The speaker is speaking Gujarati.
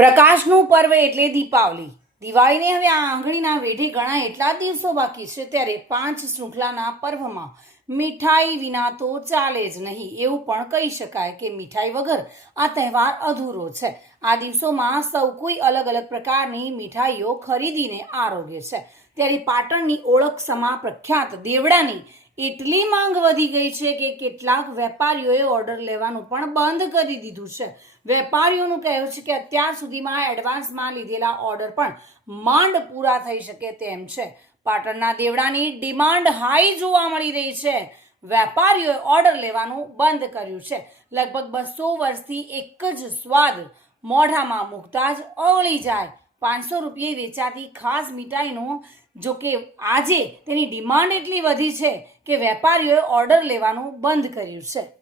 પ્રકાશનું પર્વ એટલે દીપાવલી. દિવાળીને હવે આ આંગળીના વેઢે ઘણા એટલા દિવસો બાકી છે ત્યારે પાંચ શૃંખલાના પર્વમાં મીઠાઈ વિના તો ચાલે જ નહીં. એવું પણ કહી શકાય કે મીઠાઈ વગર આ તહેવાર અધૂરો છે. આ દિવસોમાં સૌ કોઈ અલગ અલગ પ્રકારની મીઠાઈઓ ખરીદીને આરોગ્ય છે. ત્યારે પાટણની ઓળખ સમા પ્રખ્યાત દેવડાની એટલી માંગ વધી ગઈ છે કે કેટલાક વેપારીઓએ ઓર્ડર લેવાનું પણ બંધ કરી દીધું છે. વેપારીઓનું કહેવું છે કે અત્યાર સુધીમાં એડવાન્સમાં લીધેલા ઓર્ડર પણ માંડ પૂરા થઈ શકે તેમ છે. પાટણના દેવડાની ડિમાન્ડ હાઈ જોવા મળી રહી છે. વેપારીઓએ ઓર્ડર લેવાનું બંધ કર્યું છે. લગભગ બસો વર્ષથી એક જ સ્વાદ મોઢામાં મૂકતા જ ઓગળી જાય. પાંચસો રૂપિયે વેચાતી ખાસ મીઠાઈનો જો કે આજે તેની ડિમાન્ડ એટલી વધી છે કે વેપારીઓએ ઓર્ડર લેવાનું બંધ કર્યું છે.